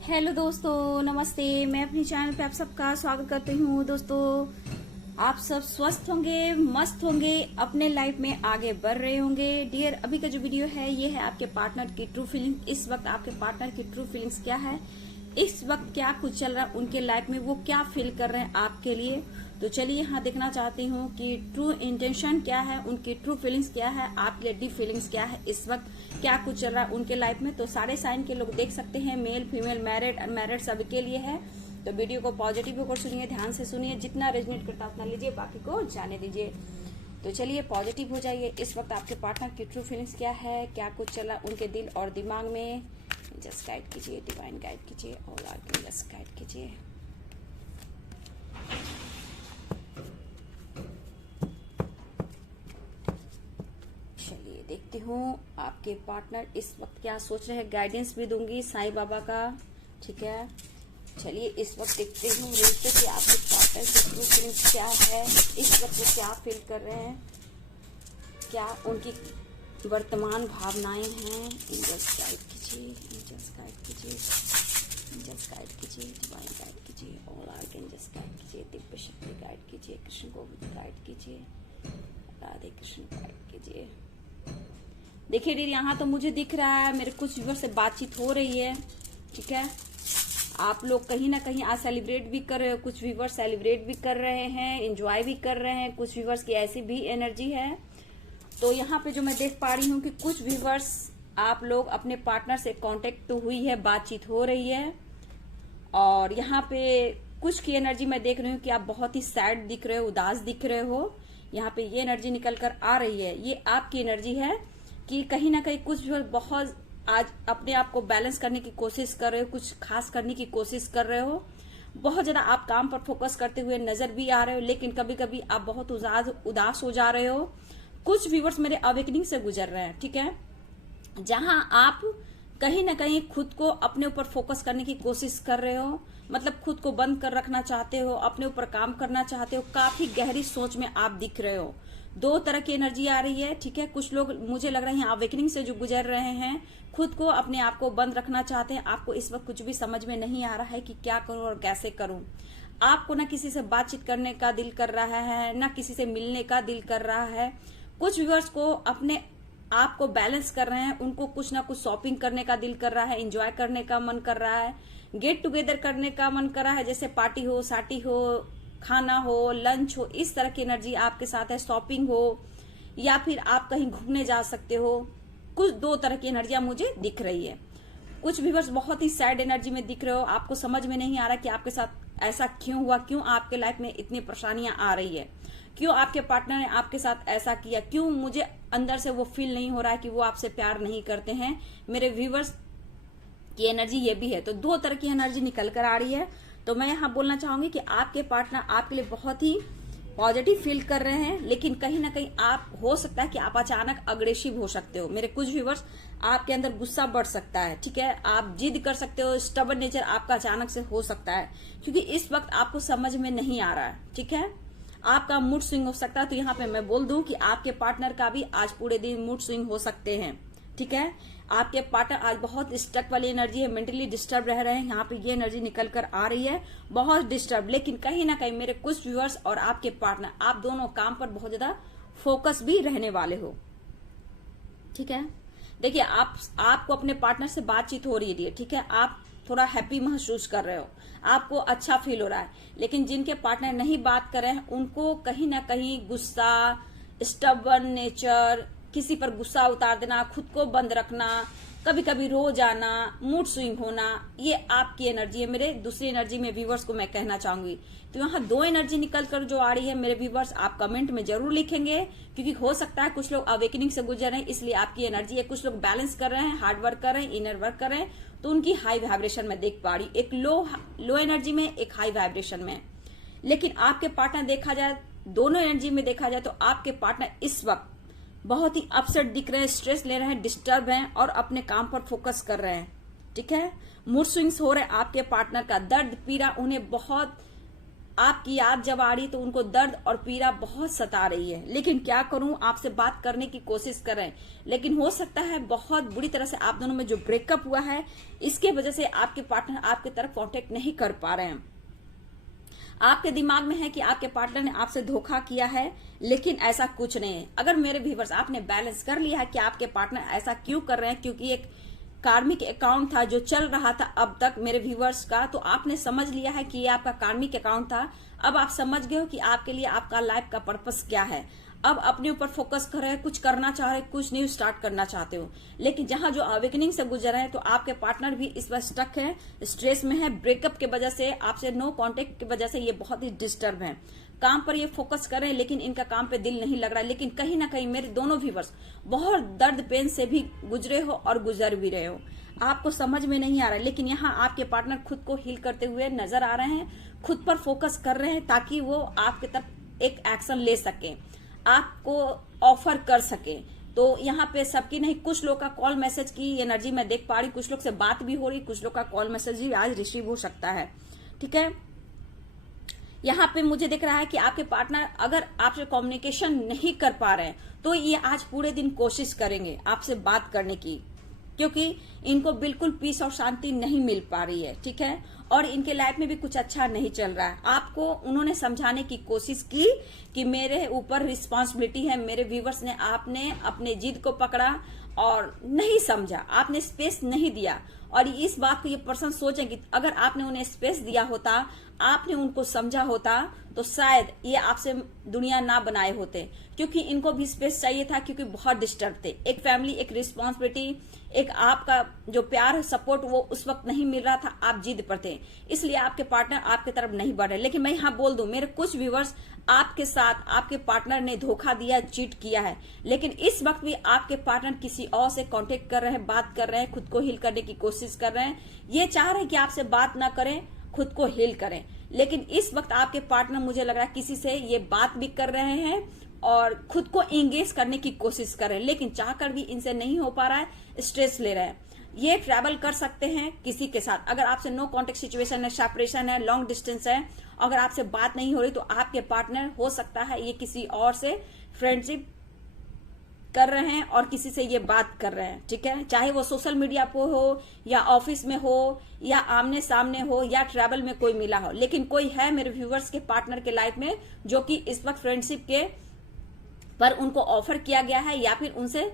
Hello दोस्तों, नमस्ते। मैं अपने चैनल पे आप सबका स्वागत करती हूँ। दोस्तों, आप सब स्वस्थ होंगे, मस्त होंगे, अपने लाइफ में आगे बढ़ रहे होंगे। डियर, अभी का जो वीडियो है ये है आपके पार्टनर की ट्रू फीलिंग। इस वक्त आपके पार्टनर की ट्रू फीलिंग्स क्या है, इस वक्त क्या कुछ चल रहा है उनके लाइफ में, वो क्या फील कर रहे हैं आपके लिए। तो चलिए यहाँ देखना चाहती हूँ कि ट्रू इंटेंशन क्या है, उनकी ट्रू फीलिंग्स क्या है, आपके लिए डीप फीलिंग्स क्या है, इस वक्त क्या कुछ चल रहा है उनके लाइफ में। तो सारे साइन के लोग देख सकते हैं, मेल फीमेल मैरिड अनमैरिड सभी के लिए है। तो वीडियो को पॉजिटिव होकर सुनिए, ध्यान से सुनिए, जितना रेजोनेट करता उतना लीजिए, बाकी को जाने दीजिए। तो चलिए पॉजिटिव हो जाइए। इस वक्त आपके पार्टनर की ट्रू फीलिंग्स क्या है, क्या कुछ चला उनके दिल और दिमाग में, जस्ट गाइड कीजिए, डिवाइन गाइड कीजिए और आगे जस्ट गाइड कीजिए। चलिए देखती हूँ आपके पार्टनर इस वक्त क्या सोच रहे हैं। गाइडेंस भी दूंगी साईं बाबा का, ठीक है। चलिए इस वक्त देखते हूँ रिश्ते की आपके पार्टनर की ट्रू फीलिंग्स क्या है, इस वक्त वो क्या फील कर रहे हैं, क्या उनकी वर्तमान भावनाएं हैं। एंजल्स गाइड कीजिए, एंजल्स गाइड कीजिए, एंजल्स गाइड कीजिए, डिवाइन गाइड कीजिए और आर्कएंजल्स गाइड कीजिए, दिव्य शक्ति गाइड कीजिए, कृष्ण गोविंद गाइड कीजिए, राधे कृष्ण गाइड कीजिए। देखिए डियर, यहाँ तो मुझे दिख रहा है मेरे कुछ व्यूअर से बातचीत हो रही है, ठीक है। आप लोग कहीं ना कहीं आज सेलिब्रेट भी कर रहे हो, कुछ व्यूअर्स सेलिब्रेट भी कर रहे हैं, एंजॉय भी कर रहे हैं, कुछ व्यूअर्स की ऐसी भी एनर्जी है। तो यहाँ पे जो मैं देख पा रही हूँ कि कुछ व्यूअर्स आप लोग अपने पार्टनर से कांटेक्ट हुई है, बातचीत हो रही है। और यहाँ पे कुछ की एनर्जी मैं देख रही हूँ कि आप बहुत ही सैड दिख रहे हो, उदास दिख रहे हो। यहाँ पे ये एनर्जी निकल कर आ रही है, ये आपकी एनर्जी है कि कहीं ना कहीं कुछ भी बहुत आज अपने आप को बैलेंस करने की कोशिश कर रहे हो, कुछ खास करने की कोशिश कर रहे हो। बहुत ज्यादा आप काम पर फोकस करते हुए नजर भी आ रहे हो, लेकिन कभी कभी आप बहुत उदास हो जा रहे हो। कुछ व्यूवर्स मेरे अवेकनिंग से गुजर रहे हैं, ठीक है, जहां आप कहीं ना कहीं खुद को अपने ऊपर फोकस करने की कोशिश कर रहे हो, मतलब खुद को बंद कर रखना चाहते हो, अपने ऊपर काम करना चाहते हो, काफी गहरी सोच में आप दिख रहे हो। दो तरह की एनर्जी आ रही है, ठीक है। कुछ लोग मुझे लग रहे हैं अवेकनिंग से जो गुजर रहे हैं, खुद को अपने आप को बंद रखना चाहते हैं। आपको इस वक्त कुछ भी समझ में नहीं आ रहा है कि क्या करूं और कैसे करूं। आपको ना किसी से बातचीत करने का दिल कर रहा है, ना किसी से मिलने का दिल कर रहा है। कुछ व्यूअर्स को अपने आप को बैलेंस कर रहे हैं, उनको कुछ ना कुछ शॉपिंग करने का दिल कर रहा है, एंजॉय करने का मन कर रहा है, गेट टुगेदर करने का मन कर रहा है, जैसे पार्टी हो, साटी हो, खाना हो, लंच हो, इस तरह की एनर्जी आपके साथ है। शॉपिंग हो या फिर आप कहीं घूमने जा सकते हो। कुछ दो तरह की एनर्जियां मुझे दिख रही है। कुछ व्यूअर्स बहुत ही सैड एनर्जी में दिख रहे हो, आपको समझ में नहीं आ रहा कि आपके साथ ऐसा क्यों हुआ, क्यों आपके लाइफ में इतनी परेशानियां आ रही है, क्यों आपके पार्टनर ने आपके साथ ऐसा किया, क्यों मुझे अंदर से वो फील नहीं हो रहा है कि वो आपसे प्यार नहीं करते हैं। मेरे व्यूअर्स की एनर्जी ये भी है। तो दो तरह की एनर्जी निकल कर आ रही है। तो मैं यहाँ बोलना चाहूंगी कि आपके पार्टनर आपके लिए बहुत ही पॉजिटिव फील कर रहे हैं, लेकिन कहीं ना कहीं आप हो सकता है कि आप अचानक अग्रेसिव हो सकते हो। मेरे कुछ व्यूअर्स, आपके अंदर गुस्सा बढ़ सकता है, ठीक है, आप जिद कर सकते हो, स्टबर्न नेचर आपका अचानक से हो सकता है, क्योंकि इस वक्त आपको समझ में नहीं आ रहा है, ठीक है। आपका मूड स्विंग हो सकता है। तो यहाँ पे मैं बोल दूं कि आपके पार्टनर का भी आज पूरे दिन मूड स्विंग हो सकते हैं, ठीक है। आपके पार्टनर आज बहुत स्ट्रक वाली एनर्जी है, मेंटली डिस्टर्ब रह रहे हैं। यहाँ पे ये एनर्जी निकल कर आ रही है, बहुत डिस्टर्ब। लेकिन कहीं ना कहीं मेरे कुछ व्यूअर्स और आपके पार्टनर, आप दोनों काम पर बहुत ज्यादा फोकस भी रहने वाले हो, ठीक है। देखिए, आपको अपने पार्टनर से बातचीत हो रही है, ठीक है, आप थोड़ा हैप्पी महसूस कर रहे हो, आपको अच्छा फील हो रहा है। लेकिन जिनके पार्टनर नहीं बात कर रहे हैं, उनको कहीं ना कहीं गुस्सा, स्टबर्न नेचर, किसी पर गुस्सा उतार देना, खुद को बंद रखना, कभी कभी रो जाना, मूड स्विंग होना, ये आपकी एनर्जी है। मेरे दूसरी एनर्जी में व्यूवर्स को मैं कहना चाहूंगी। तो यहाँ दो एनर्जी निकल कर जो आ रही है मेरे व्यूवर्स, आप कमेंट में जरूर लिखेंगे, क्योंकि हो सकता है कुछ लोग अवेकनिंग से गुजर रहे हैं, इसलिए आपकी एनर्जी है। कुछ लोग बैलेंस कर रहे हैं, हार्ड वर्क कर रहे हैं, इनर वर्क कर रहे हैं, तो उनकी हाई वाइब्रेशन में देख पा रही, एक लो एनर्जी में, एक हाई वाइब्रेशन में। लेकिन आपके पार्टनर देखा जाए, दोनों एनर्जी में देखा जाए, तो आपके पार्टनर इस वक्त बहुत ही अपसेट दिख रहे हैं, स्ट्रेस ले रहे हैं, डिस्टर्ब हैं और अपने काम पर फोकस कर रहे हैं, ठीक है। मूड स्विंग्स हो रहे हैं आपके पार्टनर का, दर्द पीड़ा उन्हें बहुत आपकी याद जब आ रही तो उनको दर्द और पीड़ा बहुत सता रही है, लेकिन क्या करूं, आपसे बात करने की कोशिश कर रहे हैं, लेकिन हो सकता है बहुत बुरी तरह से आप दोनों में जो ब्रेकअप हुआ है इसके वजह से आपके पार्टनर आपकी तरफ कांटेक्ट नहीं कर पा रहे हैं। आपके दिमाग में है कि आपके पार्टनर ने आपसे धोखा किया है, लेकिन ऐसा कुछ नहीं है। अगर मेरे व्यूअर्स आपने बैलेंस कर लिया है कि आपके पार्टनर ऐसा क्यों कर रहे हैं, क्योंकि एक कार्मिक अकाउंट था जो चल रहा था अब तक मेरे व्यूअर्स का, तो आपने समझ लिया है कि ये आपका कार्मिक अकाउंट था। अब आप समझ गए हो कि आपके लिए आपका लाइफ का पर्पस क्या है। अब अपने ऊपर फोकस कर रहे हैं, कुछ करना चाह रहे हैं, कुछ न्यू स्टार्ट करना चाहते हो। लेकिन जहां जो अवेकनिंग से गुजर रहे हैं तो आपके पार्टनर भी इस बार स्टक है, स्ट्रेस में है, ब्रेकअप की वजह से, आपसे नो कांटेक्ट की वजह से ये बहुत ही डिस्टर्ब है। काम पर ये फोकस कर रहे हैं लेकिन इनका काम पे दिल नहीं लग रहा है। लेकिन कहीं ना कहीं मेरे दोनों व्यूअर्स बहुत दर्द पेन से भी गुजरे हो और गुजर भी रहे हो, आपको समझ में नहीं आ रहा है। लेकिन यहाँ आपके पार्टनर खुद को हील करते हुए नजर आ रहे हैं, खुद पर फोकस कर रहे हैं ताकि वो आपके तरफ एक एक्शन ले सके, आपको ऑफर कर सके। तो यहाँ पे सबकी नहीं, कुछ लोग का कॉल मैसेज की एनर्जी मैं देख पा रही, कुछ लोग से बात भी हो रही, कुछ लोग का कॉल मैसेज भी आज रिसीव हो सकता है। ठीक है, यहाँ पे मुझे दिख रहा है कि आपके पार्टनर अगर आपसे कम्युनिकेशन नहीं कर पा रहे हैं तो ये आज पूरे दिन कोशिश करेंगे आपसे बात करने की, क्योंकि इनको बिल्कुल पीस और शांति नहीं मिल पा रही है। ठीक है, और इनके लाइफ में भी कुछ अच्छा नहीं चल रहा है। आपको उन्होंने समझाने की कोशिश की कि मेरे ऊपर रिस्पॉन्सिबिलिटी है। मेरे व्यूवर्स ने आपने अपने जिद को पकड़ा और नहीं समझा, आपने स्पेस नहीं दिया। और इस बात को ये पर्सन सोचें कि अगर आपने उन्हें स्पेस दिया होता, आपने उनको समझा होता, तो शायद ये आपसे दुनिया ना बनाए होते। क्योंकि इनको भी स्पेस चाहिए था, क्योंकि बहुत डिस्टर्ब थे। एक फैमिली, एक रिस्पॉन्सिबिलिटी, एक आपका जो प्यार सपोर्ट वो उस वक्त नहीं मिल रहा था, आप जिद पर थे, इसलिए आपके पार्टनर आपके तरफ नहीं बढ़ रहे। लेकिन मैं यहाँ बोल दूं, मेरे कुछ व्यूवर्स आपके साथ आपके पार्टनर ने धोखा दिया, चीट किया है, लेकिन इस वक्त भी आपके पार्टनर किसी और से कांटेक्ट कर रहे हैं, बात कर रहे हैं, खुद को हील करने की कोशिश कर रहे हैं। ये चाह रहे हैं कि आपसे बात ना करें, खुद को हील करें। लेकिन इस वक्त आपके पार्टनर मुझे लग रहा है किसी से ये बात भी कर रहे हैं और खुद को एंगेज करने की कोशिश कर रहे हैं, लेकिन चाहकर भी इनसे नहीं हो पा रहा है, स्ट्रेस ले रहे हैं। ये ट्रैवल कर सकते हैं किसी के साथ, अगर आपसे नो कांटेक्ट सिचुएशन है, सेपरेशन है, लॉन्ग डिस्टेंस है, अगर आपसे बात नहीं हो रही तो आपके पार्टनर हो सकता है ये किसी और से फ्रेंडशिप कर रहे हैं और किसी से ये बात कर रहे हैं। ठीक है, चाहे वो सोशल मीडिया पे हो या ऑफिस में हो या आमने सामने हो या ट्रैवल में कोई मिला हो, लेकिन कोई है मेरे व्यूवर्स के पार्टनर के लाइफ में जो कि इस वक्त फ्रेंडशिप के पर उनको ऑफर किया गया है या फिर उनसे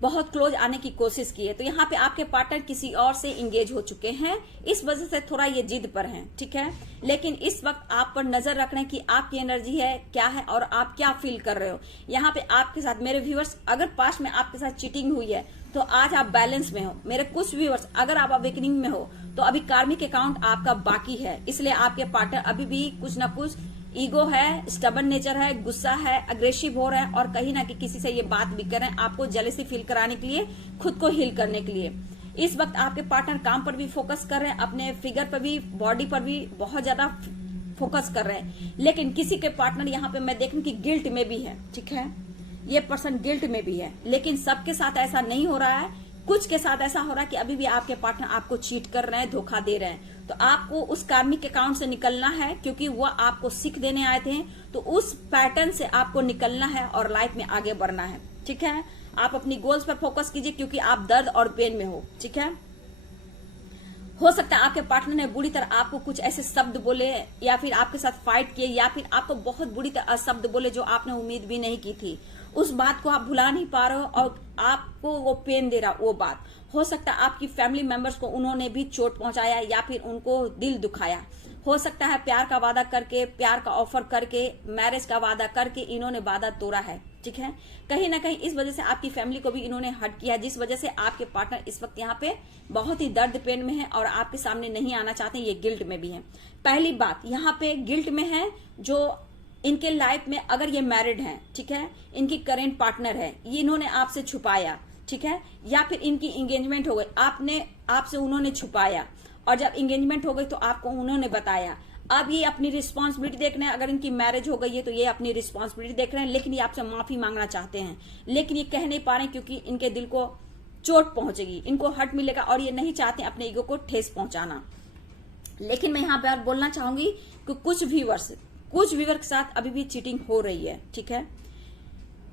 बहुत क्लोज आने की कोशिश की है। तो यहाँ पे आपके पार्टनर किसी और से इंगेज हो चुके हैं, इस वजह से थोड़ा ये जिद पर हैं। ठीक है, लेकिन इस वक्त आप पर नजर रख रहे हैं कि आपकी एनर्जी है क्या है और आप क्या फील कर रहे हो। यहाँ पे आपके साथ मेरे व्यूअर्स, अगर पास्ट में आपके साथ चीटिंग हुई है तो आज आप बैलेंस में हो। मेरे कुछ व्यूअर्स, अगर आप अवेकनिंग में हो तो अभी कार्मिक अकाउंट आपका बाकी है, इसलिए आपके पार्टनर अभी भी कुछ ना कुछ ईगो है, स्टबन नेचर है, गुस्सा है, अग्रेसिव हो रहा है और कहीं ना कहीं किसी से ये बात भी कर रहे हैं आपको जेलसी फील कराने के लिए, खुद को हील करने के लिए। इस वक्त आपके पार्टनर काम पर भी फोकस कर रहे हैं, अपने फिगर पर भी, बॉडी पर भी बहुत ज्यादा फोकस कर रहे हैं। लेकिन किसी के पार्टनर यहाँ पे मैं देखूं कि गिल्ट में भी है। ठीक है, ये पर्सन गिल्ट में भी है, लेकिन सबके साथ ऐसा नहीं हो रहा है। कुछ के साथ ऐसा हो रहा है कि अभी भी आपके पार्टनर आपको चीट कर रहे हैं, धोखा दे रहे हैं। तो आपको उस कार्मिक अकाउंट से निकलना है, क्योंकि वो आपको सीख देने आए थे। तो उस पैटर्न से आपको निकलना है और लाइफ में आगे बढ़ना है। ठीक है, आप अपनी गोल्स पर फोकस कीजिए, क्योंकि आप दर्द और पेन में हो। ठीक है, हो सकता है आपके पार्टनर ने बुरी तरह आपको कुछ ऐसे शब्द बोले या फिर आपके साथ फाइट किए या फिर आपको बहुत बुरी तरह शब्द बोले जो आपने उम्मीद भी नहीं की थी। उस बात को आप भुला नहीं पा रहे हो और आपको वो पेन दे रहा वो बात। हो सकता है आपकी फैमिली मेंबर्स को उन्होंने भी चोट पहुंचाया या फिर उनको दिल दुखाया। हो सकता है प्यार का वादा करके, प्यार का ऑफर करके, मैरिज का वादा करके इन्होंने वादा तोड़ा है। ठीक है, कहीं ना कहीं इस वजह से आपकी फैमिली को भी इन्होंने हर्ट किया, जिस वजह से आपके पार्टनर इस वक्त यहाँ पे बहुत ही दर्द पेन में है और आपके सामने नहीं आना चाहते, ये गिल्ट में भी है। पहली बात, यहाँ पे गिल्ट में है जो इनके लाइफ में, अगर ये मैरिड हैं, ठीक है, इनकी करेंट पार्टनर है, ये इन्होंने आपसे छुपाया। ठीक है, या फिर इनकी एंगेजमेंट हो गई, आपसे उन्होंने छुपाया और जब एंगेजमेंट हो गई तो आपको उन्होंने बताया। अब ये अपनी रिस्पॉन्सिबिलिटी देख रहे हैं, अगर इनकी मैरिज हो गई है तो ये अपनी रिस्पॉन्सिबिलिटी देख रहे हैं, लेकिन ये आपसे माफी मांगना चाहते हैं, लेकिन ये कह नहीं पा रहे क्योंकि इनके दिल को चोट पहुंचेगी, इनको हर्ट मिलेगा और ये नहीं चाहते अपने ईगो को ठेस पहुंचाना। लेकिन मैं यहाँ पर बोलना चाहूंगी कि कुछ व्यूअर के साथ अभी भी चीटिंग हो रही है, ठीक है,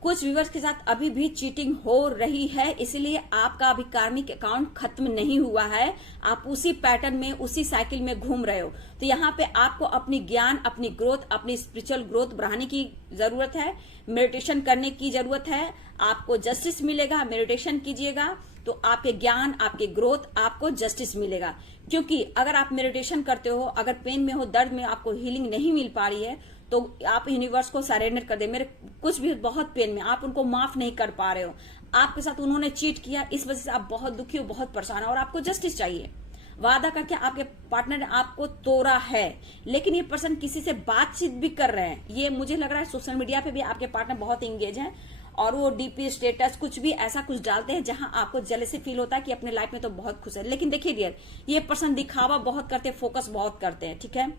कुछ व्यूअर्स के साथ अभी भी चीटिंग हो रही है, इसलिए आपका अभी कार्मिक अकाउंट खत्म नहीं हुआ है, आप उसी पैटर्न में, उसी साइकिल में घूम रहे हो। तो यहाँ पे आपको अपनी ज्ञान, अपनी ग्रोथ, अपनी स्पिरिचुअल ग्रोथ बढ़ाने की जरूरत है, मेडिटेशन करने की जरूरत है, आपको जस्टिस मिलेगा। मेडिटेशन कीजिएगा तो आपके ज्ञान, आपके ग्रोथ, आपको जस्टिस मिलेगा। क्योंकि अगर आप मेडिटेशन करते हो, अगर पेन में हो, दर्द में आपको हीलिंग नहीं मिल पा रही है, तो आप यूनिवर्स को सरेंडर कर दे। मेरे कुछ भी बहुत पेन में, आप उनको माफ नहीं कर पा रहे हो, आपके साथ उन्होंने चीट किया, इस वजह से आप बहुत दुखी हो, बहुत परेशान हो और आपको जस्टिस चाहिए। वादा करके आपके पार्टनर ने आपको तोड़ा है, लेकिन ये पर्सन किसी से बातचीत भी कर रहे हैं। ये मुझे लग रहा है सोशल मीडिया पे भी आपके पार्टनर बहुत इंगेज हैं और वो डीपी, स्टेटस, कुछ भी ऐसा कुछ डालते हैं जहां आपको जेलसी फील होता है कि अपने लाइफ में तो बहुत खुश है। लेकिन देखिए डियर, ये पर्सन दिखावा बहुत करते हैं, फोकस बहुत करते हैं, ठीक है,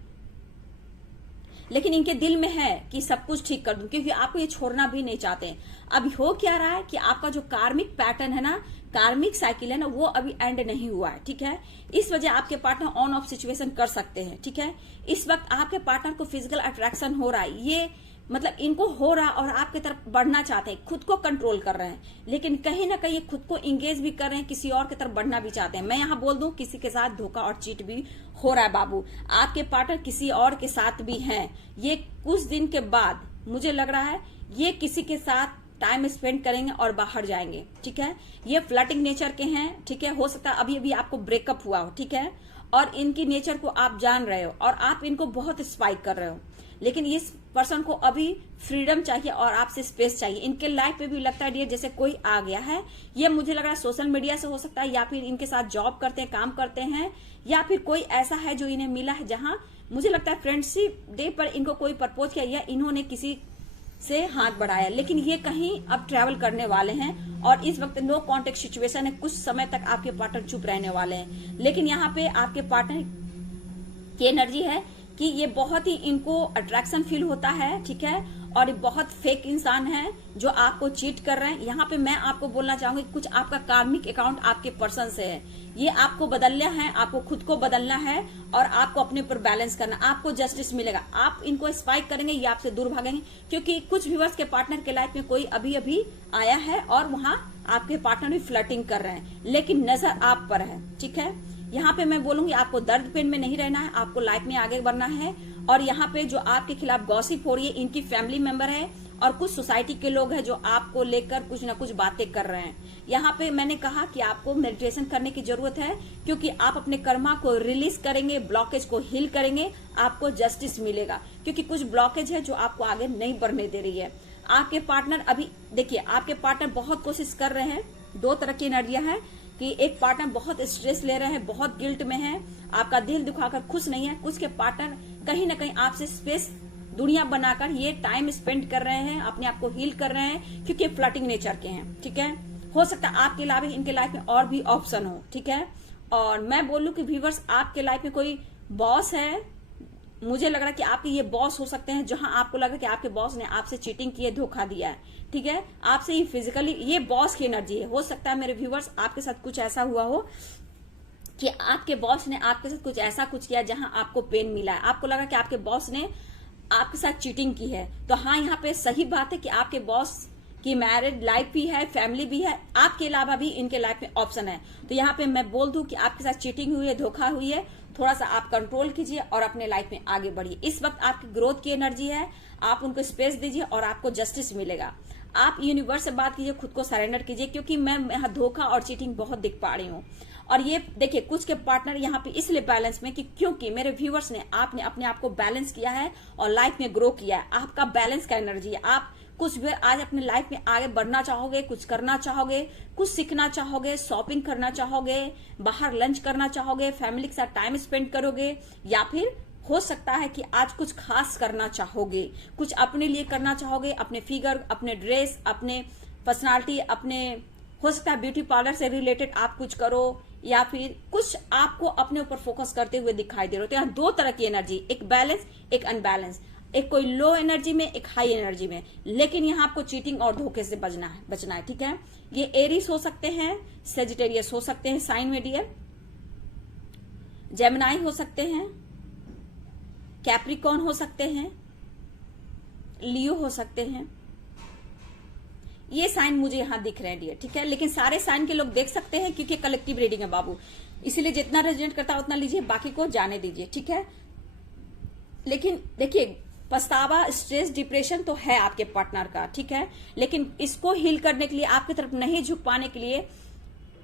लेकिन इनके दिल में है कि सब कुछ ठीक कर दूं, क्योंकि आपको ये छोड़ना भी नहीं चाहते हैं। अभी हो क्या रहा है कि आपका जो कार्मिक पैटर्न है ना, कार्मिक साइकिल है ना, वो अभी एंड नहीं हुआ है, ठीक है। इस वजह आपके पार्टनर ऑन ऑफ सिचुएशन कर सकते हैं, ठीक है। इस वक्त आपके पार्टनर को फिजिकल अट्रैक्शन हो रहा है, ये मतलब इनको हो रहा और आपके तरफ बढ़ना चाहते हैं, खुद को कंट्रोल कर रहे हैं, लेकिन कहीं ना कहीं खुद को इंगेज भी कर रहे हैं, किसी और की तरफ बढ़ना भी चाहते हैं। मैं यहाँ बोल दूं, किसी के साथ धोखा और चीट भी हो रहा है बाबू, आपके पार्टनर किसी और के साथ भी हैं। ये कुछ दिन के बाद मुझे लग रहा है ये किसी के साथ टाइम स्पेंड करेंगे और बाहर जाएंगे, ठीक है। ये फ्लर्टिंग नेचर के हैं, ठीक है, हो सकता है अभी अभी आपको ब्रेकअप हुआ हो, ठीक है, और इनकी नेचर को आप जान रहे हो और आप इनको बहुत स्पाइक कर रहे हो, लेकिन इस पर्सन को अभी फ्रीडम चाहिए और आपसे स्पेस चाहिए। इनके लाइफ में भी लगता है डियर जैसे कोई आ गया है। ये मुझे लग रहा है सोशल मीडिया से हो सकता है, या फिर इनके साथ जॉब करते हैं, काम करते हैं, या फिर कोई ऐसा है जो इन्हें मिला है जहां मुझे लगता है फ्रेंडशिप डे पर इनको कोई प्रपोज किया या इन्होंने किसी से हाथ बढ़ाया। लेकिन ये कहीं अब ट्रैवल करने वाले हैं और इस वक्त नो कॉन्टेक्ट सिचुएशन है, कुछ समय तक आपके पार्टनर चुप रहने वाले हैं। लेकिन यहाँ पे आपके पार्टनर की एनर्जी है कि ये बहुत ही इनको अट्रैक्शन फील होता है, ठीक है, और बहुत फेक इंसान है जो आपको चीट कर रहे हैं। यहाँ पे मैं आपको बोलना चाहूंगी कुछ आपका कार्मिक अकाउंट आपके पर्सन से है, ये आपको बदलना है, आपको खुद को बदलना है और आपको अपने ऊपर बैलेंस करना, आपको जस्टिस मिलेगा। आप इनको स्पाइक करेंगे, ये आपसे दूर भागेंगे, क्योंकि कुछ व्यूअर्स के पार्टनर के लाइफ में कोई अभी अभी आया है और वहां आपके पार्टनर भी फ्लर्टिंग कर रहे हैं, लेकिन नजर आप पर है, ठीक है। यहाँ पे मैं बोलूंगी आपको दर्द पेन में नहीं रहना है, आपको लाइफ में आगे बढ़ना है। और यहाँ पे जो आपके खिलाफ गॉसिप हो रही है, इनकी फैमिली मेंबर है और कुछ सोसाइटी के लोग हैं जो आपको लेकर कुछ ना कुछ बातें कर रहे हैं। यहाँ पे मैंने कहा कि आपको मेडिटेशन करने की जरूरत है, क्योंकि आप अपने कर्मा को रिलीज करेंगे, ब्लॉकेज को हील करेंगे, आपको जस्टिस मिलेगा, क्योंकि कुछ ब्लॉकेज है जो आपको आगे नहीं बढ़ने दे रही है। आपके पार्टनर अभी देखिए, आपके पार्टनर बहुत कोशिश कर रहे हैं। दो तरह की एनर्जियां हैं कि एक पार्टनर बहुत स्ट्रेस ले रहे हैं, बहुत गिल्ट में है, आपका दिल दुखाकर खुश नहीं है। कुछ के पार्टनर कहीं ना कहीं आपसे स्पेस दुनिया बनाकर ये टाइम स्पेंड कर रहे हैं, अपने आप को हील कर रहे हैं, क्योंकि फ्लर्टिंग नेचर के हैं, ठीक है। हो सकता है आपके अलावा इनके लाइफ में और भी ऑप्शन हो, ठीक है। और मैं बोलूं कि व्यूअर्स, आपके लाइफ में कोई बॉस है, मुझे लग रहा है कि आपके ये बॉस हो सकते हैं जहां आपको लगा कि आपके बॉस ने आपसे चीटिंग की है, धोखा दिया है, ठीक है, आपसे ही फिजिकली, ये बॉस की एनर्जी है। हो सकता है मेरे व्यूअर्स आपके साथ कुछ ऐसा हुआ हो कि आपके बॉस ने आपके साथ कुछ ऐसा कुछ किया जहां आपको पेन मिला है, आपको लगा कि आपके बॉस ने आपके साथ चीटिंग की है। तो हाँ, यहाँ पे सही बात है कि आपके बॉस की मैरिड लाइफ भी है, फैमिली भी है, आपके अलावा भी इनके लाइफ में ऑप्शन है। तो यहाँ पे मैं बोल दूं कि आपके साथ चीटिंग हुई है, धोखा हुई है, थोड़ा सा आप कंट्रोल कीजिए और अपने लाइफ में आगे बढ़िए। इस वक्त आपकी ग्रोथ की एनर्जी है, आप उनको स्पेस दीजिए और आपको जस्टिस मिलेगा। आप यूनिवर्स से बात कीजिए, खुद को सरेंडर कीजिए, क्योंकि मैं यहाँ धोखा और चीटिंग बहुत दिख पा रही हूँ। और ये देखिए, कुछ के पार्टनर यहाँ पे इसलिए बैलेंस में कि क्योंकि मेरे व्यूअर्स ने, आपने अपने आप को बैलेंस किया है और लाइफ में ग्रो किया है, आपका बैलेंस का एनर्जी है। आप कुछ भी आज अपने लाइफ में आगे बढ़ना चाहोगे, कुछ करना चाहोगे, कुछ सीखना चाहोगे, शॉपिंग करना चाहोगे, बाहर लंच करना चाहोगे, फैमिली के साथ टाइम स्पेंड करोगे, या फिर हो सकता है कि आज कुछ खास करना चाहोगे, कुछ अपने लिए करना चाहोगे, अपने फिगर, अपने ड्रेस, अपने पर्सनालिटी, अपने हो सकता है ब्यूटी पार्लर से रिलेटेड आप कुछ करो, या फिर कुछ आपको अपने ऊपर फोकस करते हुए दिखाई दे रहे हो। तो यहाँ दो तरह की एनर्जी, एक बैलेंस, एक अनबैलेंस, एक कोई लो एनर्जी में, एक हाई एनर्जी में, लेकिन यहाँ आपको चीटिंग और धोखे से बचना है, ठीक है। ये एरीज हो सकते हैं, सेजिटेरियस हो सकते हैं साइन में डियर, जेमिनाई हो सकते हैं, कैप्रिकॉर्न हो सकते हैं, लियो हो सकते हैं। ये साइन मुझे यहां दिख रहे हैं डियर, ठीक है। लेकिन सारे साइन के लोग देख सकते हैं क्योंकि कलेक्टिव रीडिंग है बाबू, इसीलिए जितना रेजोनेट करता है उतना लीजिए, बाकी को जाने दीजिए, ठीक है। लेकिन देखिए, पछतावा, स्ट्रेस, डिप्रेशन तो है आपके पार्टनर का, ठीक है। लेकिन इसको हील करने के लिए, आपकी तरफ नहीं झुक पाने के लिए,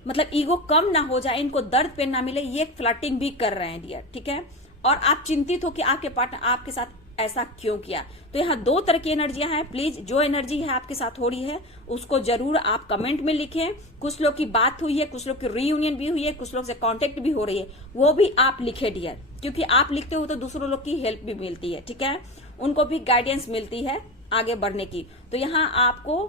मतलब ईगो कम ना हो जाए, इनको दर्द पेन ना मिले, ये फ्लर्टिंग भी कर रहे हैं डियर, ठीक है। और आप चिंतित हो कि आपके पार्टनर आपके साथ ऐसा क्यों किया। तो यहाँ दो तरह की एनर्जियां हैं। प्लीज जो एनर्जी है आपके साथ हो रही है उसको जरूर आप कमेंट में लिखें। कुछ लोग की बात हुई है, कुछ लोग की रीयूनियन भी हुई है, कुछ लोग से कांटेक्ट भी हो रही है, वो भी आप लिखे डियर, क्योंकि आप लिखते हो तो दूसरों लोग की हेल्प भी मिलती है, ठीक है। उनको भी गाइडेंस मिलती है आगे बढ़ने की। तो यहाँ आपको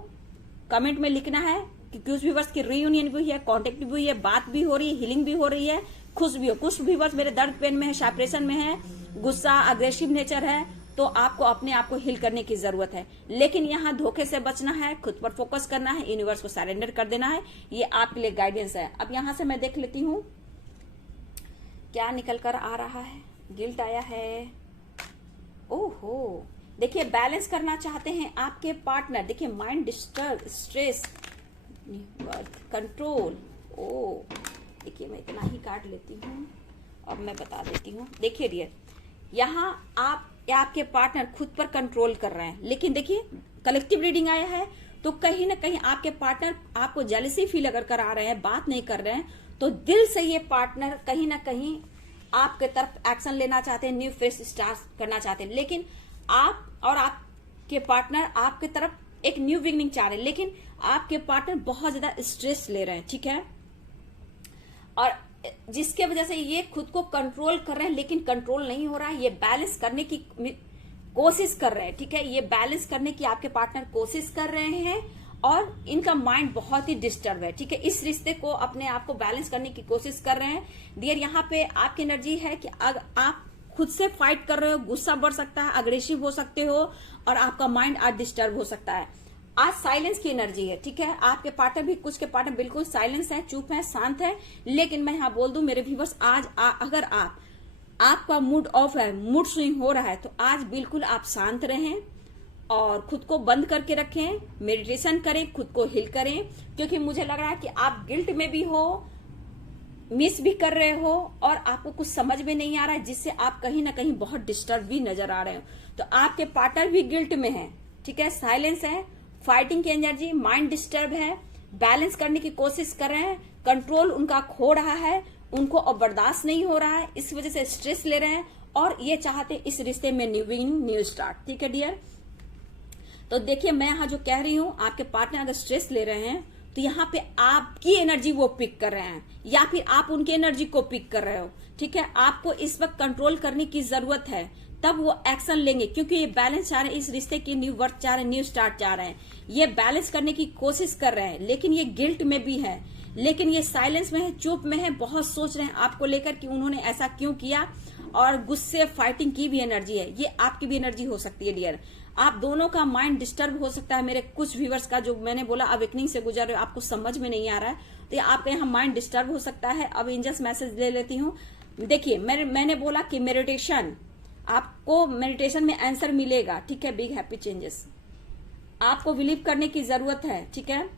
कमेंट में लिखना है कि कुछ व्यूवर्स की रीयूनियन भी हुई है, कांटेक्ट भी हुई है, बात भी हो रही है, हीलिंग भी हो रही है, खुश भी हो। कुछ व्यूवर्स मेरे दर्द पेन में है, सेपरेशन में है, गुस्सा, अग्रेसिव नेचर है, तो आपको अपने आप को हील करने की जरूरत है। लेकिन यहाँ धोखे से बचना है, खुद पर फोकस करना है, यूनिवर्स को सरेंडर कर देना है, ये आपके लिए गाइडेंस है। अब यहाँ से मैं देख लेती हूँ क्या निकल कर आ रहा है। गिल्ट आया है, ओहो। देखिए, बैलेंस करना चाहते हैं आपके पार्टनर। देखिए, माइंड डिस्टर्ब, स्ट्रेस, कंट्रोल। ओ देखिए, मैं इतना ही काट लेती हूँ, अब मैं बता देती हूँ। देखिए डियर, यहाँ आप या आपके पार्टनर खुद पर कंट्रोल कर रहे हैं, लेकिन देखिए कलेक्टिव रीडिंग आया है, तो कहीं ना कहीं आपके पार्टनर आपको जेलसी फील अगर करा रहे हैं, बात नहीं कर रहे हैं, तो दिल से ये पार्टनर कहीं ना कहीं आपके तरफ एक्शन लेना चाहते हैं, न्यू फ्रेश स्टार्ट करना चाहते हैं। लेकिन आप और आपके पार्टनर आपके तरफ एक न्यू बिगनिंग चाह रहे हैं, लेकिन आपके पार्टनर बहुत ज्यादा स्ट्रेस ले रहे हैं, ठीक है। और जिसके वजह से ये खुद को कंट्रोल कर रहे हैं, लेकिन कंट्रोल नहीं हो रहा है। ये बैलेंस करने की कोशिश कर रहे हैं, ठीक है। ये बैलेंस करने की आपके पार्टनर कोशिश कर रहे हैं और इनका माइंड बहुत ही डिस्टर्ब है, ठीक है। इस रिश्ते को, अपने आप को बैलेंस करने की कोशिश कर रहे हैं डियर। यहाँ पे आपकी एनर्जी है कि अगर आप खुद से फाइट कर रहे हो, गुस्सा बढ़ सकता है, अग्रेसिव हो सकते हो, और आपका माइंड आज डिस्टर्ब हो सकता है। आज साइलेंस की एनर्जी है, ठीक है। आपके पार्टनर भी, कुछ के पार्टनर बिल्कुल साइलेंस है, चुप है, शांत है। लेकिन मैं यहाँ बोल दूं मेरे व्यूअर्स, आज अगर आपका मूड ऑफ है, मूड स्विंग हो रहा है, तो आज बिल्कुल आप शांत रहें और खुद को बंद करके रखें, मेडिटेशन करें, खुद को हील करें। क्योंकि मुझे लग रहा है कि आप गिल्ट में भी हो, मिस भी कर रहे हो, और आपको कुछ समझ में नहीं आ रहा है, जिससे आप कहीं ना कहीं बहुत डिस्टर्ब भी नजर आ रहे हो। तो आपके पार्टनर भी गिल्ट में है, ठीक है, साइलेंस है, फाइटिंग की एनर्जी, माइंड डिस्टर्ब है, बैलेंस करने की कोशिश कर रहे हैं, कंट्रोल उनका खो रहा है, उनको अब बर्दाश्त नहीं हो रहा है, इस वजह से स्ट्रेस ले रहे हैं, और ये चाहते हैं इस रिश्ते में न्यू बिगिनिंग, न्यू स्टार्ट, ठीक है डियर। तो देखिए, मैं यहाँ जो कह रही हूँ, आपके पार्टनर अगर स्ट्रेस ले रहे हैं तो यहाँ पे आपकी एनर्जी वो पिक कर रहे हैं, या फिर आप उनकी एनर्जी को पिक कर रहे हो, ठीक है। आपको इस वक्त कंट्रोल करने की जरूरत है, तब वो एक्शन लेंगे, क्योंकि ये बैलेंस चाह रहे हैं, इस रिश्ते की न्यू वर्क चाह रहे हैं, न्यू स्टार्ट चाह रहे हैं। ये बैलेंस करने की कोशिश कर रहे हैं, लेकिन ये गिल्ट में भी है, लेकिन ये साइलेंस में है, चुप में है, बहुत सोच रहे हैं आपको लेकर कि उन्होंने ऐसा क्यों किया, और गुस्से, फाइटिंग की भी एनर्जी है। ये आपकी भी एनर्जी हो सकती है डियर। आप दोनों का माइंड डिस्टर्ब हो सकता है। मेरे कुछ व्यूवर्स का, जो मैंने बोला अवेकनिंग से गुजर रहे हो, आपको समझ में नहीं आ रहा है, तो आपका यहाँ माइंड डिस्टर्ब हो सकता है। अब एंजल्स मैसेज ले लेती हूँ। देखिए, मैंने बोला कि मेडिटेशन, आपको मेडिटेशन में आंसर मिलेगा, ठीक है। बिग हैप्पी चेंजेस आपको बिलीव करने की जरूरत है, ठीक है।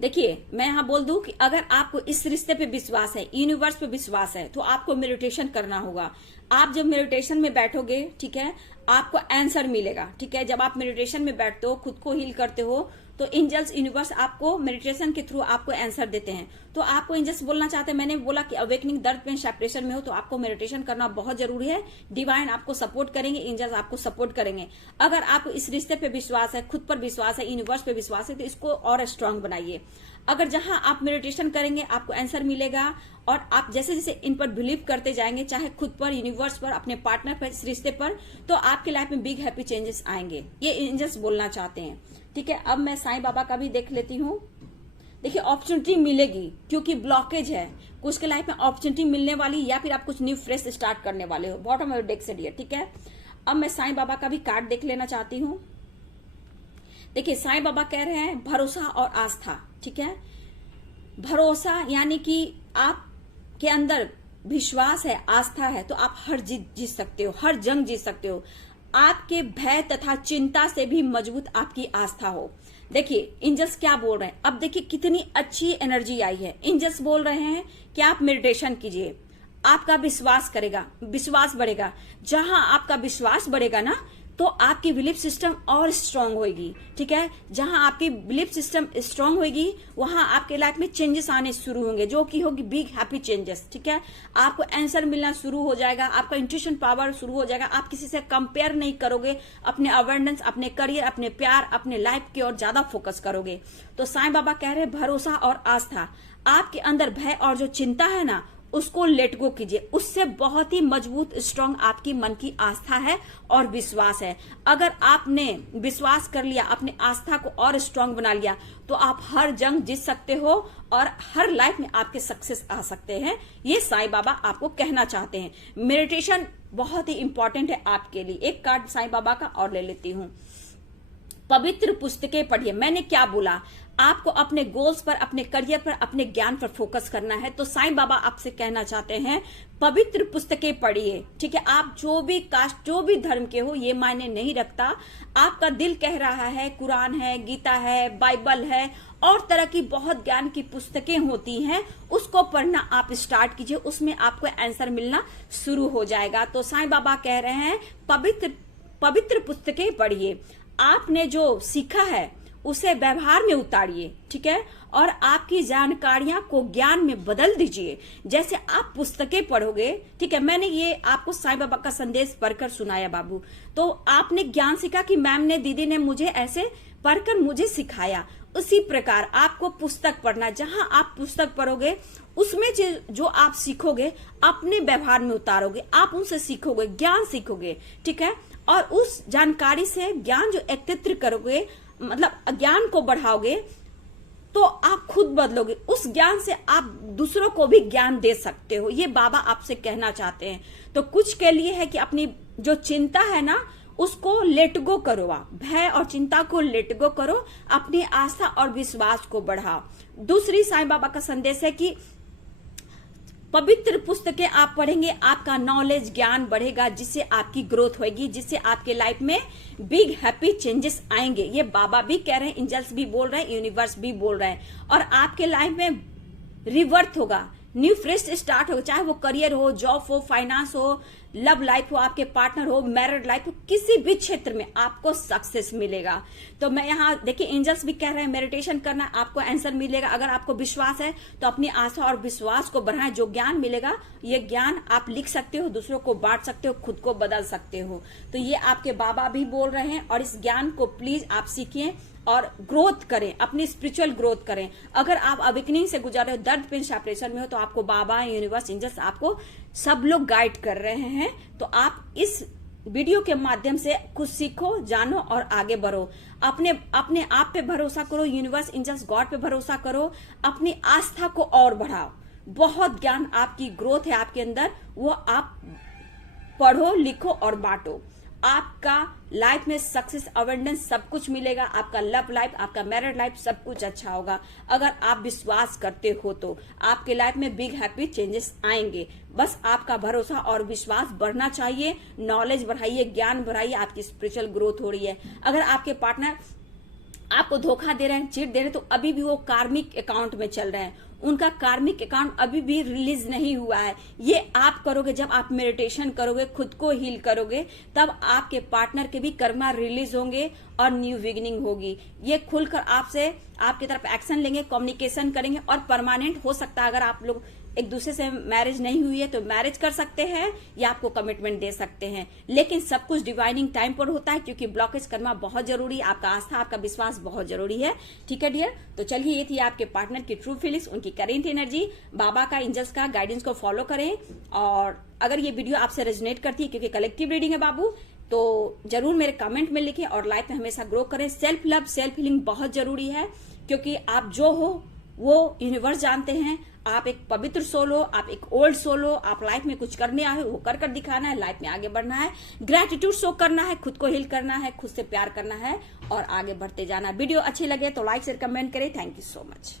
देखिए, मैं यहाँ बोल दूं कि अगर आपको इस रिश्ते पे विश्वास है, यूनिवर्स पे विश्वास है, तो आपको मेडिटेशन करना होगा। आप जब मेडिटेशन में बैठोगे, ठीक है, आपको आंसर मिलेगा, ठीक है। जब आप मेडिटेशन में बैठते हो, खुद को हील करते हो, तो एंजल्स, यूनिवर्स आपको मेडिटेशन के थ्रू आपको आंसर देते हैं। तो आपको एंजल्स बोलना चाहते हैं, मैंने बोला कि अवेकनिंग, दर्द में, सेपरेशन में हो, तो आपको मेडिटेशन करना बहुत जरूरी है। डिवाइन आपको सपोर्ट करेंगे, एंजल्स आपको सपोर्ट करेंगे। अगर आपको इस रिश्ते पे विश्वास है, खुद पर विश्वास है, यूनिवर्स पे विश्वास है, तो इसको और स्ट्रांग बनाइए। अगर जहां आप मेडिटेशन करेंगे, आपको आंसर मिलेगा, और आप जैसे जैसे इन पर बिलीव करते जाएंगे, चाहे खुद पर, यूनिवर्स पर, अपने पार्टनर पर, इस रिश्ते पर, तो आपके लाइफ में बिग हैप्पी चेंजेस आएंगे। ये एंजल्स बोलना चाहते हैं, ठीक है। अब मैं साईं बाबा का भी देख लेती हूँ। देखिए, अपॉर्चुनिटी मिलेगी, क्योंकि ब्लॉकेज है, कुछ के लाइफ में अपॉर्चुनिटी मिलने वाली, या फिर आप कुछ न्यू फ्रेश स्टार्ट करने वाले हो। बॉटम ऑफ डेक से डियर, ठीक है। अब मैं साईं बाबा का भी कार्ड देख लेना चाहती हूँ। देखिए, साईं बाबा कह रहे हैं भरोसा और आस्था, ठीक है। भरोसा यानी कि आपके अंदर विश्वास है, आस्था है, तो आप हर जीत सकते हो, हर जंग जीत सकते हो। आपके भय तथा चिंता से भी मजबूत आपकी आस्था हो। देखिए एंजल्स क्या बोल रहे हैं, अब देखिए कितनी अच्छी एनर्जी आई है। एंजल्स बोल रहे हैं कि आप मेडिटेशन कीजिए, आपका विश्वास करेगा, विश्वास बढ़ेगा। जहां आपका विश्वास बढ़ेगा ना, तो आपकी बिलीफ सिस्टम और स्ट्रांग होगी। ठीक है, जहां आपकी बिलीफ सिस्टम स्ट्रांग होगी वहां आपके लाइफ में चेंजेस आने शुरू होंगे, जो कि होगी बिग हैप्पी चेंजेस। ठीक है, आपको आंसर मिलना शुरू हो जाएगा, आपका इंट्यूशन पावर शुरू हो जाएगा। आप किसी से कंपेयर नहीं करोगे, अपने अवेयरनेस, अपने करियर, अपने प्यार, अपने लाइफ की ओर ज्यादा फोकस करोगे। तो साईं बाबा कह रहे हैं भरोसा और आस्था, आपके अंदर भय और जो चिंता है ना, उसको लेट गो कीजिए। उससे बहुत ही मजबूत स्ट्रांग आपकी मन की आस्था है और विश्वास है। अगर आपने विश्वास कर लिया, अपनी आस्था को और स्ट्रांग बना लिया, तो आप हर जंग जीत सकते हो और हर लाइफ में आपके सक्सेस आ सकते हैं। ये साईं बाबा आपको कहना चाहते हैं। मेडिटेशन बहुत ही इंपॉर्टेंट है आपके लिए। एक कार्ड साईं बाबा का और ले लेती हूं। पवित्र पुस्तकें पढ़िए। मैंने क्या बोला, आपको अपने गोल्स पर, अपने करियर पर, अपने ज्ञान पर फोकस करना है। तो साईं बाबा आपसे कहना चाहते हैं पवित्र पुस्तकें पढ़िए। ठीक है, आप जो भी कास्ट, जो भी धर्म के हो, ये मायने नहीं रखता। आपका दिल कह रहा है कुरान है, गीता है, बाइबल है और तरह की बहुत ज्ञान की पुस्तकें होती हैं, उसको पढ़ना आप स्टार्ट कीजिए, उसमें आपको आंसर मिलना शुरू हो जाएगा। तो साईं बाबा कह रहे हैं पवित्र पुस्तकें पढ़िए। आपने जो सीखा है उसे व्यवहार में उतारिए। ठीक है, और आपकी जानकारियां को ज्ञान में बदल दीजिए। जैसे आप पुस्तकें पढ़ोगे, ठीक है, मैंने ये आपको साईं बाबा का संदेश पढ़कर सुनाया बाबू, तो आपने ज्ञान सीखा कि मैम ने, दीदी ने मुझे ऐसे पढ़कर मुझे सिखाया। उसी प्रकार आपको पुस्तक पढ़ना, जहां आप पुस्तक पढ़ोगे उसमें जो आप सीखोगे अपने व्यवहार में उतारोगे, आप उनसे सीखोगे, ज्ञान सीखोगे। ठीक है, और उस जानकारी से ज्ञान जो एकत्रित करोगे, मतलब ज्ञान को बढ़ाओगे, तो आप खुद बदलोगे। उस ज्ञान से आप दूसरों को भी ज्ञान दे सकते हो। ये बाबा आपसे कहना चाहते हैं। तो कुछ के लिए है कि अपनी जो चिंता है ना, उसको लेट गो करो, आप भय और चिंता को लेट गो करो, अपनी आस्था और विश्वास को बढ़ाओ। दूसरी साईं बाबा का संदेश है कि पवित्र पुस्तकें आप पढ़ेंगे, आपका नॉलेज, ज्ञान बढ़ेगा, जिससे आपकी ग्रोथ होगी, जिससे आपके लाइफ में बिग हैप्पी चेंजेस आएंगे। ये बाबा भी कह रहे हैं, एंजल्स भी बोल रहे हैं, यूनिवर्स भी बोल रहे हैं। और आपके लाइफ में रिवर्थ होगा, न्यू फ्रेश स्टार्ट होगा, चाहे वो करियर हो, जॉब हो, फाइनेंस हो, लव लाइफ हो, आपके पार्टनर हो, मैरिड लाइफ हो, किसी भी क्षेत्र में आपको सक्सेस मिलेगा। तो मैं यहाँ देखिए, एंजल्स भी कह रहे हैं मेडिटेशन करना, आपको आंसर मिलेगा। अगर आपको विश्वास है तो अपनी आस्था और विश्वास को बढ़ाएं। जो ज्ञान मिलेगा, ये ज्ञान आप लिख सकते हो, दूसरों को बांट सकते हो, खुद को बदल सकते हो। तो ये आपके बाबा भी बोल रहे हैं, और इस ज्ञान को प्लीज आप सीखिए और ग्रोथ करें, अपनी स्पिरिचुअल ग्रोथ करें। अगर आप अवेकनिंग से गुजर रहे हो, दर्द, पेन, सेपरेशन में हो, तो आपको बाबा, यूनिवर्स, एंजल्स, आपको सब लोग गाइड कर रहे हैं। तो आप इस वीडियो के माध्यम से कुछ सीखो, जानो और आगे बढ़ो। अपने आप पे भरोसा करो, यूनिवर्स, एंजल्स, गॉड पे भरोसा करो, अपनी आस्था को और बढ़ाओ। बहुत ज्ञान आपकी ग्रोथ है आपके अंदर, वो आप पढ़ो, लिखो और बांटो। आपका लाइफ में सक्सेस, अवेंडेंस सब कुछ मिलेगा। आपका लव लाइफ, आपका मैरिड लाइफ, सब कुछ अच्छा होगा। अगर आप विश्वास करते हो तो आपके लाइफ में बिग हैप्पी चेंजेस आएंगे। बस आपका भरोसा और विश्वास बढ़ना चाहिए, नॉलेज बढ़ाइए, ज्ञान बढ़ाइए, आपकी स्पिरिचुअल ग्रोथ हो रही है। अगर आपके पार्टनर आपको धोखा दे रहे हैं, चीट दे रहे हैं, तो अभी भी वो कार्मिक अकाउंट में चल रहे हैं, उनका कार्मिक अकाउंट अभी भी रिलीज नहीं हुआ है। ये आप करोगे, जब आप मेडिटेशन करोगे, खुद को हील करोगे, तब आपके पार्टनर के भी कर्मा रिलीज होंगे और न्यू बिगिनिंग होगी। ये खुलकर आपसे, आपकी तरफ एक्शन लेंगे, कम्युनिकेशन करेंगे और परमानेंट हो सकता है। अगर आप लोग एक दूसरे से मैरिज नहीं हुई है तो मैरिज कर सकते हैं या आपको कमिटमेंट दे सकते हैं, लेकिन सब कुछ डिवाइनिंग टाइम पर होता है, क्योंकि ब्लॉकेज करना बहुत जरूरी है। आपका आस्था, आपका विश्वास बहुत जरूरी है। ठीक है डियर, तो चलिए, ये थी आपके पार्टनर की ट्रू फीलिंग्स, उनकी करेंट एनर्जी, बाबा का, एंजल्स का गाइडेंस को फॉलो करें। और अगर ये वीडियो आपसे रेजोनेट करती है, क्योंकि कलेक्टिव रीडिंग है बाबू, तो जरूर मेरे कमेंट में लिखें और लाइफ में हमेशा ग्रो करें। सेल्फ लव, सेल्फ हीलिंग बहुत जरूरी है, क्योंकि आप जो हो वो यूनिवर्स जानते हैं। आप एक पवित्र सोल हो, आप एक ओल्ड सोल हो, आप लाइफ में कुछ करने आए हो, वो कर दिखाना है, लाइफ में आगे बढ़ना है, ग्रेटिट्यूड शो करना है, खुद को हील करना है, खुद से प्यार करना है और आगे बढ़ते जाना है। वीडियो अच्छी लगे तो लाइक शेयर कमेंट करें। Thank you so much.